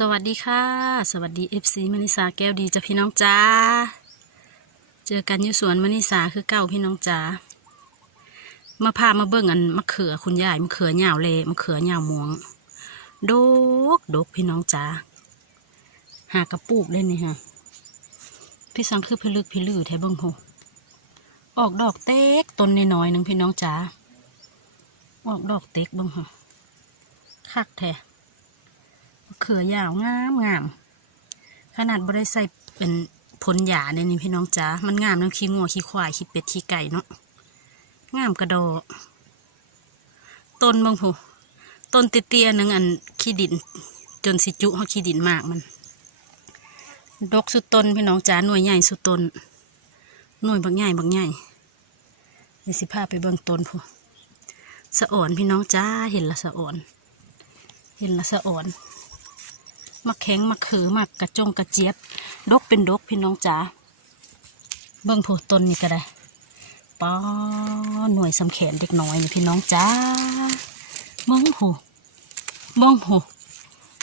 สวัสดีค่ะ สวัสดีเอฟซีมณิสาแก้วดีจ้ะพี่น้องจ้า เจอกันอยู่สวนมณิสาคือเก้าพี่น้องจ้ามาพามาเบิ่งอันมะเขือคุณยายมะเขือเหยาวเลมะเขือเหยาวม่วงดกดกพี่น้องจ้าหากระปุกเล่นนี่ฮะพี่สังคือพลึกพิลือแท้เบิ่งโหออกดอกเต็กต้นน้อยๆหนึงพี่น้องจ้าออกดอกเต็กเบิ่งฮะคักแท้ เขือยาวงามงามขนาดบ่ได้ใส่เป็นผลหยาเนี่ยนี่พี่น้องจ๋า มันงามทั้งขี้งัวขี้ควายขี้เป็ดขี้ไก่เนาะ งามกระโดดต้นบางผู้ต้นเตี้ยๆหนึงอันขี้ดิน จนสิจุเขาขี้ดินมากมัน ดกสุดต้นพี่น้องจ๋าหน่วยใหญ่สุดต้น หน่วยบางใหญ่บางใหญ่เดี๋ยวสิพาไปเบิ่งต้นผู้สะอ่อนพี่น้องจ้าเห็นละสะอ่อน เห็นละสะอ่อน มักแข็งมักขือมักระจงกระเจี๊ยบ ดกเป็นดกพี่น้องจ๋าเบิ้องโพต้นนี่ก็ได้ป้าหน่วยสำแขนเด็กน้อยนี่พี่น้องจ๋าเบิ้งโหเบิ้งโห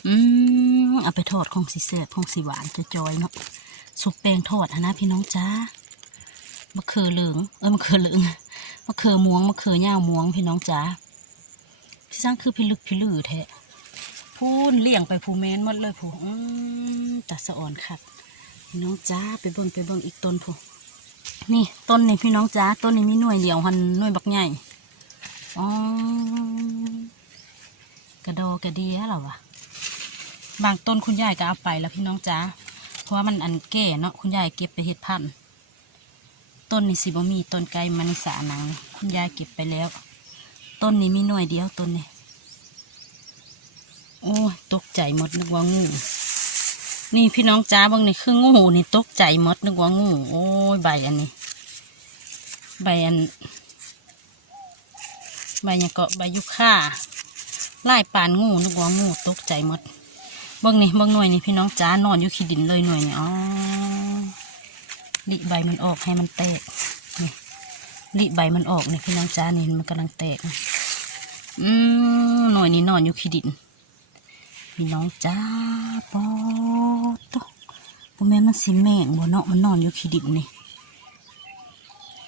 อืมเอาไปทอดคงสีแสบคงสีหวานจะจอยเนาะสุกแป้งทอดนะพี่น้องจ๋ามะเขือเหลืองเอ้ยมะเขือเหลืองมะเขือม่วงมะเขือย่าม่วงพี่น้องจ๋าพี่สร้างคือพี่ลึกพี่ลือแท้ พูนเลี่ยงไปผูเมนหมดเลยผูตัดสะอ่อนขัดพี่น้องจ้าไปเบิ่งไปเบิ่งอีกต้นผูนี่ต้นนี่พี่น้องจ้าต้นนี้มีหน่วยเดียวหันหน่วยบักใหญ่อ๋อกระโดกระเดียหรอวะบางต้นคุณยายก็เอาไปแล้วพี่น้องจ้าเพราะว่ามันอันแก่เนาะคุณยายเก็บไปเห็ดพันธุ์ต้นนี่สิบ่มีต้นไก่มันสาหนัง คุณยายเก็บไปแล้ว ต้นนี้มีหน่วยเดียวต้นนี้ โอ้ยตกใจหมดนึกว่างู นี่พี่น้องจ้าบางนี่คืองูนี่ตกใจหมดนึกว่างู โอ้ยใบอันนี้ ใบอัน ใบเนี่ยงเกาะใบยุค่าไล่ปานงูนึกว่างูตกใจหมดเบิ่งนี่เบิ่งหน่วยนี่พี่น้องจ้านอนอยู่ขี้ดินเลยหน่วยนี่อ๋อลิใบมันออกให้มันแตกนี่ลิใบมันออกนี่พี่น้องจ้านี่มันกำลังแตกนะอืมหน่วยนี้นอนอยู่ขี้ดิน พี่น้องจ้าปอดโตบ่แม่มันสิแม่งบ่เนาะมันนอนอยู่ขี้ดินนี่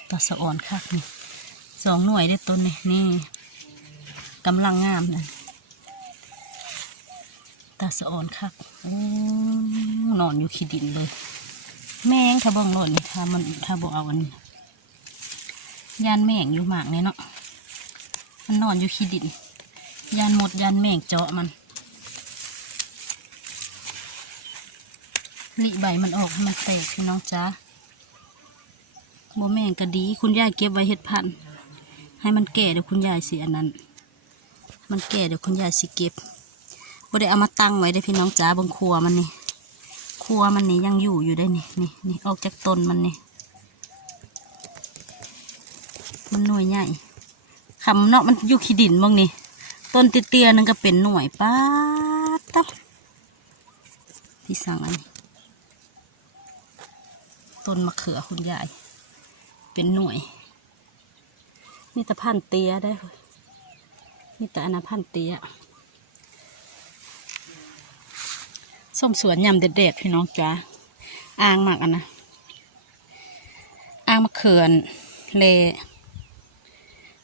ตาสะอ่อนคักนี่สองหน่วยได้ต้นนี่นี่กำลังงามนั่นตาสะอ่อนคักโอ้นอนอยู่ขี้ดินเลย แม่งถ้าเบิ่งโลดนี่ถ้ามันถ้าบ่เอาอันนี้ยานแม่งอยู่หมากเนี่ยเนาะมันนอนอยู่ขี้ดินยานหมดยานแม่งเจาะมัน ลิใบมันออกให้มันแตกพี่น้องจ้าโบแม่งก็ดี คุณยายเก็บไว้เห็ดพัน ให้มันแก่เดี๋ยวคุณยายสิอันนั้น มันแก่เดี๋ยวคุณยายสิเก็บบ่ได้เอามาตั้งไว้ได้พี่น้องจ้าบนครัวมันนี่ครัวมันนี่ยังอยู่อยู่ได้นี่นี่นี่ออกจากต้นมันนี่มันหน่วยใหญ่คำเนาะมันอยู่ขี้ดินบ้างนี่ต้นเตี้ยๆนึงก็เป็นหน่วยป้าต้าพี่สั่งอันนี้ ต้นมะเขือคุณยาย เป็นหน่วยนี่แต่พันเตียได้เว้ยนี่แต่อนนาพันเตียส้มสวนยำเด็ดๆพี่น้องจ้าอ่างมากอันนะอ่างมะเขือนเล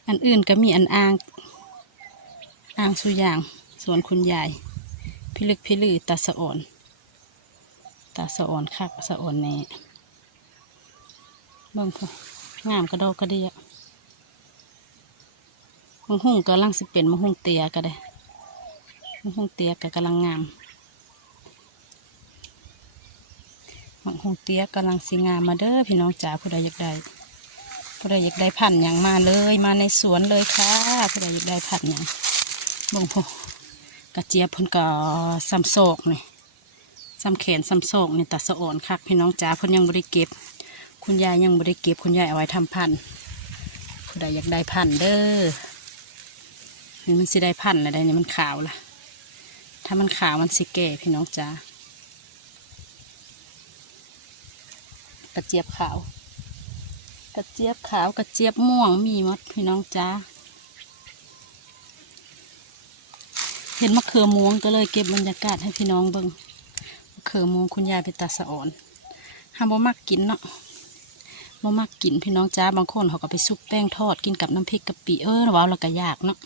อันอื่นก็มีอันอ่างอ่างสุยางสวนคุณยายพิลึกพิลือตาสะอ่อนตาสะอ่อนคักสะอ่อนแน่ เบิ่งพองามกระดอกกระเดียมังหุ่งกำลังสิเป็นมังหุ่งเตียก็ได้มังหุ่งเตียก็กำลังงามมังหุ่งเตียกำลังสิงามมาเด้อพี่น้องจ๋าผู้ใดอยากได้ผู้ใดอยากได้พันอย่างมาเลยมาในสวนเลยค่ะผู้ใดอยากได้พันอย่างบ่งพกระเจี๊ยบพ่นก็ซ้ำโศกนี่ซ้ำแขนซ้ำโศกนี่ตัดสะอ่อนคักพี่น้องจ๋าพ่นยังบริเก็บ คุณยายยังไม่ได้เก็บคุณยายเอาไว้ทำพันธุ์ผู้ใดอยากได้พันธุ์เด้อนี่มันสิได้พันธุ์อะไรนี่มันขาวล่ะ ถ้ามันขาวมันสิแก่พี่น้องจ้ากระเจี๊ยบขาว กระเจี๊ยบขาว กระเจี๊ยบม่วง มีหมดพี่น้องจ้า เห็นมะเขือม่วงก็เลยเก็บบรรยากาศให้พี่น้องเบิ่งมะเขือม่วงคุณยายไปตาสะอ่อนห้ามบ่มักกินเนาะ บ่มักกินพี่น้องจ้าบางคนเขาก็ไปซุปแป้งทอดกินกับน้ำพริกกะปิเออว้าวเราก็อยากเนาะ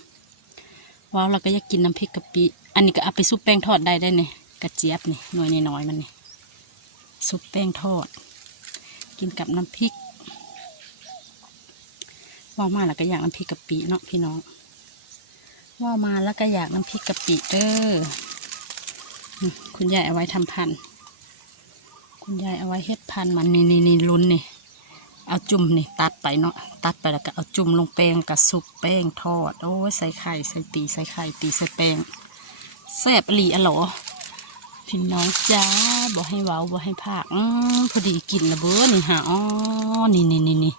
ว้าวเราก็อยากกินน้ำพริกกะปิอันนี้ก็เอาไปซุปแป้งทอดได้ได้เนี่ยกระเจี๊ยบนี่หน่วยน้อยๆมันนี่ซุปแป้งทอด กินกับน้ำพริกว้าวมาแล้วก็อยากน้ำพริกกะปิเนาะพี่น้องว่ามาแล้วก็อยากน้ำพริกกะปิเด้ออคุณยายเอาไว้ทำพัน คุณยายเอาไว้เฮ็ดพันมันนี่นี่นี่ลุ้นนี่ เอาจุ่มนี่ตัดไปเนาะตัดไปแล้วก็เอาจุ่มลงแป้งกับสุกแป้งทอดโอ้ยใส่ไข่ใส่ตีใส่ไข่ตีใส่แป้งแซ่บอหลีอะหรอพี่น้องจ้าบอกให้เว้าบอกให้พากอืมพอดีกินละเบ้อนี่ฮะอ๋อนี่นี่นี่นี่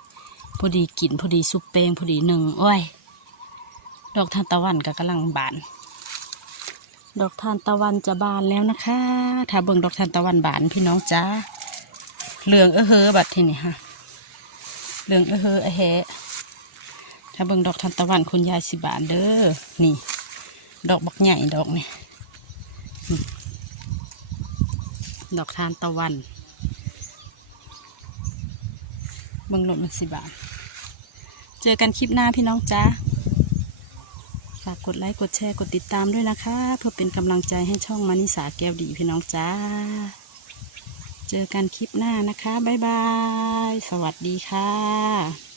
พอดีกินพอดีสุกแป้งพอดีหนึ่งโอ้ยดอกทานตะวันก็กำลังบาน ดอกทานตะวันจะบานแล้วนะคะ ถ้าเบิ่งดอกทานตะวันบานพี่น้องจ้าเหลืองเออเฮอบัดทีนี่ฮะ เหลืองเออเฮอเออแฮถ้าเบิ่งดอกทานตะวันคุณยายสิบานเด้อนี่ ดอกบักใหญ่ดอกนี่ดอกทานตะวันเบิ่งหลดมันสิบานเจอกันคลิปหน้าพี่น้องจ้าฝากกดไลค์กดแชร์กดติดตามด้วยนะคะ เพื่อเป็นกำลังใจให้ช่องมานิสาแก้วดีพี่น้องจ้า เจอกันคลิปหน้านะคะ บ๊ายบาย สวัสดีค่ะ